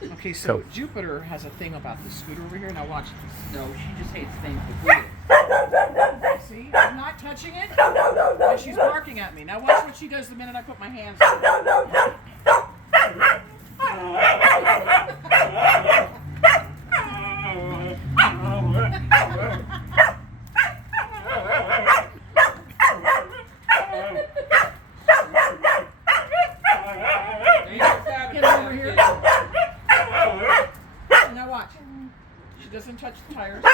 Okay, so Jupiter has a thing about the scooter over here. Now watch. No, she just hates things with wheels. See, I'm not touching it. And she's barking at me. Now watch what she does the minute I put my hands on it. Get over here. Now watch. She doesn't touch the tires.